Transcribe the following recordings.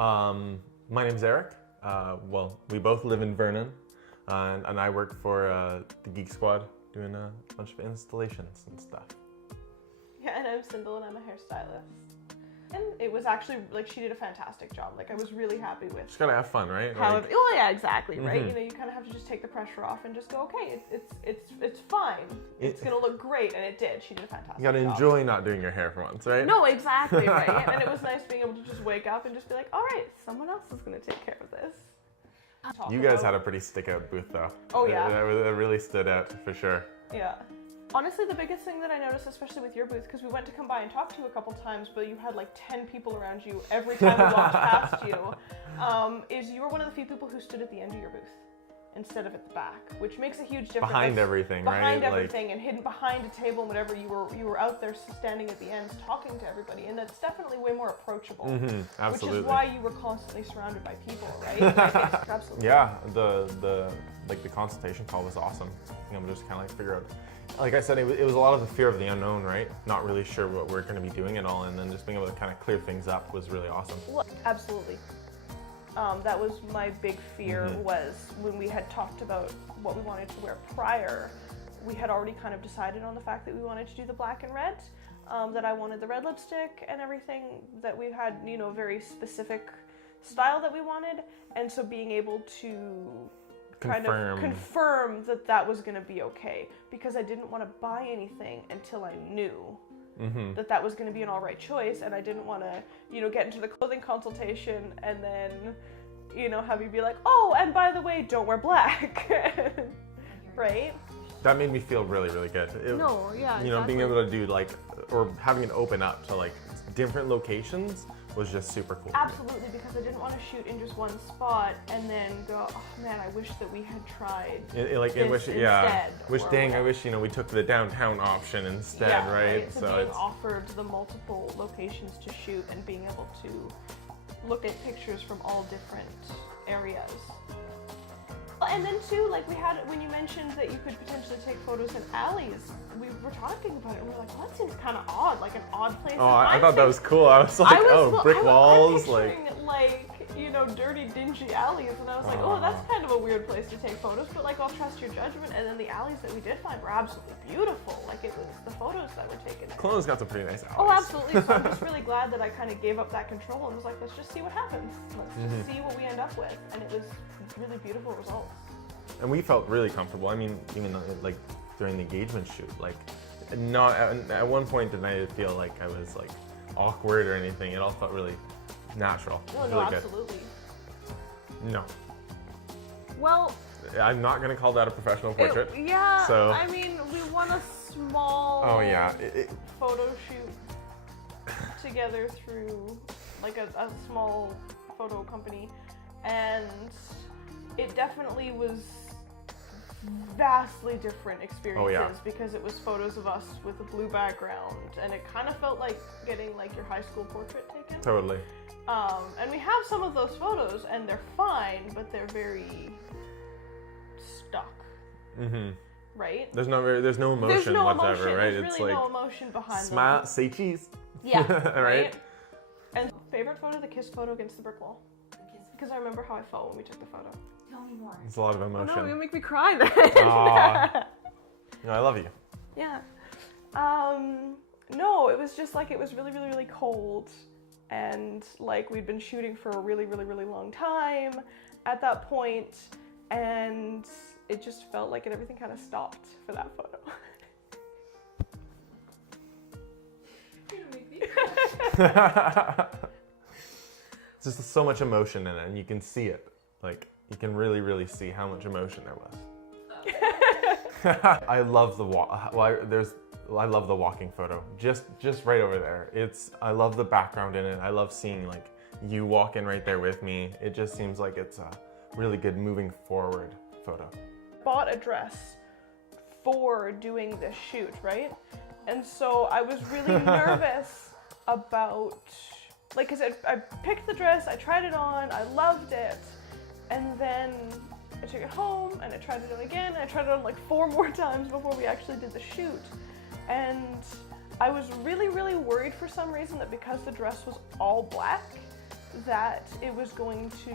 My name's Erik. Well, we both live in Vernon, and I work for the Geek Squad doing a bunch of installations and stuff. Yeah, and I'm Syndel and I'm a hairstylist. And it was actually, like, she did a fantastic job. Like, I was really happy with Just gotta have fun, right? how Like, oh yeah, exactly, right? Mhm. You know, you kind of have to just take the pressure off and just go, okay, it's fine. It's gonna look great, and it did. She did a fantastic you gotta job. enjoy not doing your hair for once, right? No, exactly, right? And it was nice being able to just wake up and just be like, all right, someone else is gonna take care of this. You guys had a pretty stick-out booth, though. Oh, yeah. It really stood out, for sure. Yeah. Honestly, the biggest thing that I noticed, especially with your booth, because we went to come by and talk to you a couple times, but you had like 10 people around you every time we walked past you, is you were one of the few people who stood at the end of your booth instead of at the back, which makes a huge difference. Behind everything, right? Behind everything, and hidden behind a table and whatever, you were out there standing at the end talking to everybody, and that's definitely way more approachable. Absolutely. Which is why you were constantly surrounded by people, right? Absolutely. Yeah, the consultation call was awesome. I'm just kind of like figure out, like I said, it was a lot of the fear of the unknown, right? Not really sure what we're going to be doing and all, and then just being able to kind of clear things up was really awesome. Well, absolutely. That was my big fear, was when we had talked about what we wanted to wear prior, we had already kind of decided on the fact that we wanted to do the black and red, that I wanted the red lipstick and everything, that we had, you know, very specific style that we wanted, and so being able to kind of confirm that that was going to be okay, because I didn't want to buy anything until I knew that that was going to be an all right choice, and I didn't want to, you know, get into the clothing consultation and then, you know, have you be like, oh, and by the way, don't wear black, right? That made me feel really, really good. No, yeah, you know, being able to do like, or having it open up to like different locations was just super cool. Absolutely, because I didn't want to shoot in just one spot and then go, oh man, I wish that we had tried I wish, you know, we took the downtown option instead, right? So being offered the multiple locations to shoot and being able to look at pictures from all different areas. And then too, like we had, when you mentioned that you could potentially take photos in alleys, we were talking about it and we were like, well, that seems kind of odd, like an odd place. Oh, I thought that was cool. I was like, brick walls, like, you know, dirty, dingy alleys, and I was like, oh, that's kind of a weird place to take photos, but like, I'll trust your judgment. And then the alleys that we did find were absolutely beautiful. Like, it was the photos that were taken. Kelowna's got some pretty nice alleys. Oh, absolutely. So I'm just really glad that I kind of gave up that control and was like, let's just see what happens. Let's just see what we end up with. And it was really beautiful results. And we felt really comfortable. I mean, even like during the engagement shoot, like not at one point did I feel like I was like awkward or anything. It all felt really natural. No, really absolutely. Good. No. Well, I'm not gonna call that a professional portrait. Yeah. So I mean, we won a small photo shoot together through like a small photo company, and it definitely was vastly different experiences because it was photos of us with a blue background, and it kind of felt like getting like your high school portrait taken. Totally. And we have some of those photos and they're fine, but they're very stuck. Right? There's no emotion whatsoever, right? There's really no emotion behind smile, them. say cheese. Yeah. Right? And favorite photo, the kiss photo against the brick wall. Because I remember how I felt when we took the photo. Tell me more. It's a lot of emotion. Oh, no, you'll make me cry then. No, I love you. Yeah. No, it was just like, it was really, really, really cold. And like we'd been shooting for a really, really, really long time at that point. And it just felt like everything kind of stopped for that photo. You're gonna make me cry. There's just so much emotion in it, and you can see it. Like, you can really, really see how much emotion there was. I love the I love the walking photo. Just right over there. I love the background in it. I love seeing like you walking right there with me. It just seems like it's a really good moving forward photo. Bought a dress for doing this shoot, right? And so I was really nervous about, like, cause I picked the dress, I tried it on, I loved it, and then I took it home and I tried it on again, and I tried it on like 4 more times before we actually did the shoot. And I was really, really worried for some reason that because the dress was all black, that it was going to,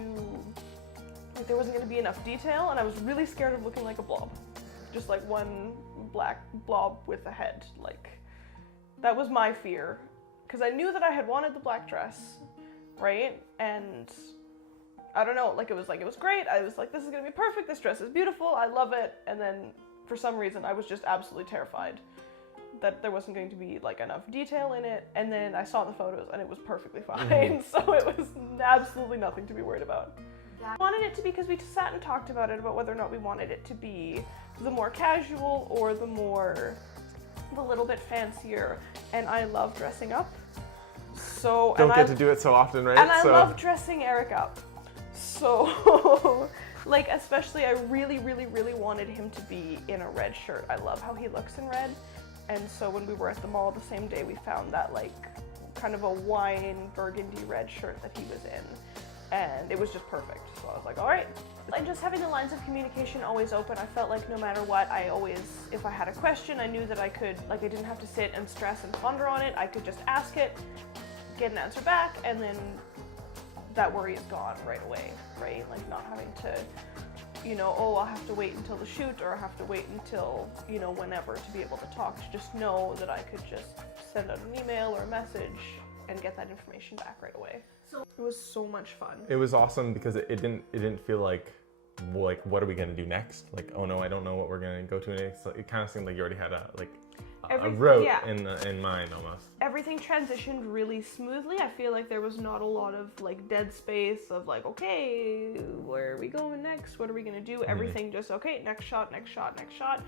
like there wasn't going to be enough detail, and I was really scared of looking like a blob. Just like one black blob with a head. Like, that was my fear. Because I knew that I had wanted the black dress, right? And I don't know, like it was great. I was like, this is gonna be perfect, this dress is beautiful, I love it. And then for some reason I was just absolutely terrified that there wasn't going to be like enough detail in it. And then I saw the photos and it was perfectly fine. So it was absolutely nothing to be worried about. I wanted it to be, because we sat and talked about it, about whether or not we wanted it to be the more casual or the little bit fancier. And I love dressing up. So Don't get to do it so often, right? And I love dressing Erik up. So, like, especially I really, really, really wanted him to be in a red shirt. I love how he looks in red. And so when we were at the mall the same day, we found that like kind of a wine burgundy red shirt that he was in. And it was just perfect. So I was like, all right. And just having the lines of communication always open, I felt like no matter what, I always, if I had a question, I knew that I could, like I didn't have to sit and stress and ponder on it. I could just ask it, get an answer back, and then that worry is gone right away, right? Like not having to, you know, oh, I'll have to wait until the shoot, or I have to wait until, you know, whenever to be able to talk. To just know that I could just send out an email or a message and get that information back right away. So it was so much fun. It was awesome because it didn't feel like what are we gonna do next? Like, oh no, I don't know what we're gonna go to next. It kind of seemed like you already had a route in mind almost. Everything transitioned really smoothly. I feel like there was not a lot of like dead space of like, okay, where are we going next? What are we gonna do? Everything just, okay, next shot, next shot, next shot.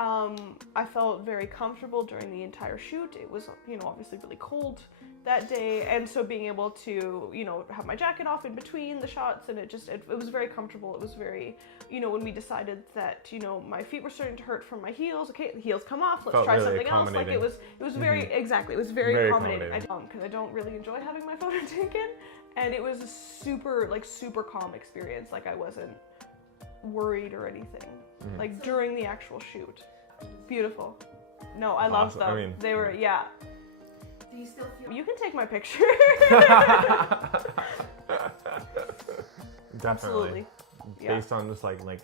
I felt very comfortable during the entire shoot. It was, you know, obviously really cold that day, and so being able to, you know, have my jacket off in between the shots, and it was very comfortable. It was very, you know, when we decided that, you know, my feet were starting to hurt from my heels, okay, the heels come off, let's try really something else. Like it was very, exactly, it was very accommodating. Because I don't really enjoy having my photo taken, and it was a super calm experience. Like I wasn't worried or anything, like during the actual shoot. Beautiful. No, I loved them. I mean, they were, yeah. Do you still feel? You can take my picture. Definitely. Absolutely. Based on just like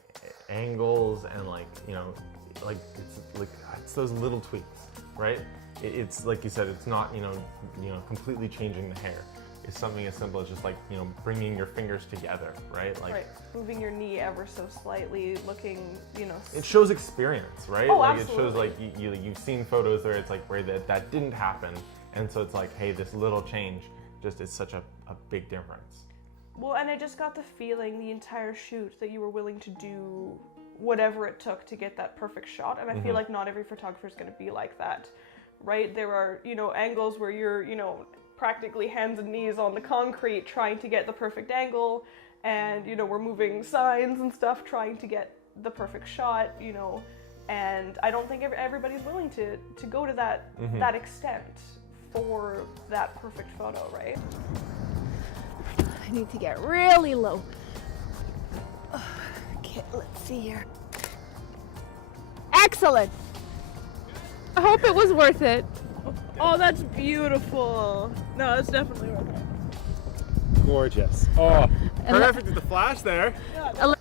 angles and like, you know, like it's those little tweaks, right? It's like you said, it's not, you know, completely changing the hair. It's something as simple as just like, you know, bringing your fingers together, right? Like right. Moving your knee ever so slightly, looking, you know. It shows experience, right? Oh, like absolutely. It shows like you've seen photos where it's like where that didn't happen, and so it's like, hey, this little change just is such a big difference. Well, and I just got the feeling the entire shoot that you were willing to do whatever it took to get that perfect shot, and I feel like not every photographer is going to be like that, right? There are, you know, angles where you're, you know, practically hands and knees on the concrete trying to get the perfect angle, and, you know, we're moving signs and stuff trying to get the perfect shot, you know, and I don't think everybody's willing to go to that extent for that perfect photo, right? I need to get really low. Okay, let's see here. Excellent! I hope it was worth it. Oh, that's beautiful. No, that's definitely worth it. Gorgeous. Oh, perfect with the flash there. Yeah. There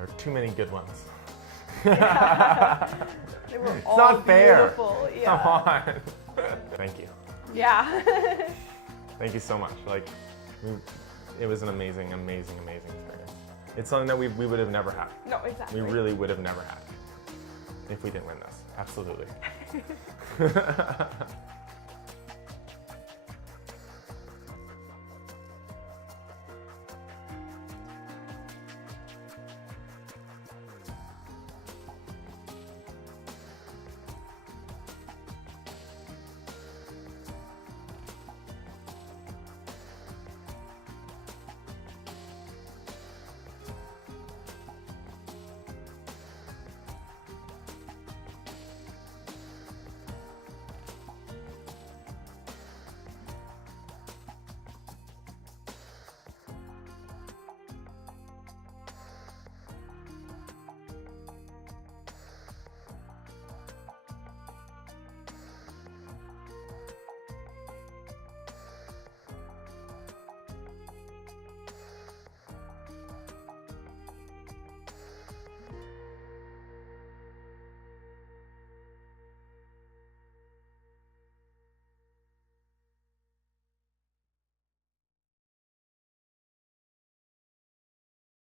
are too many good ones. They were It's all not fair. beautiful. Yeah. Come on. Thank you. Yeah. Thank you so much. Like, it was an amazing, amazing, amazing experience. It's something that we would have never had. No, exactly. We really would have never had if we didn't win this. Absolutely.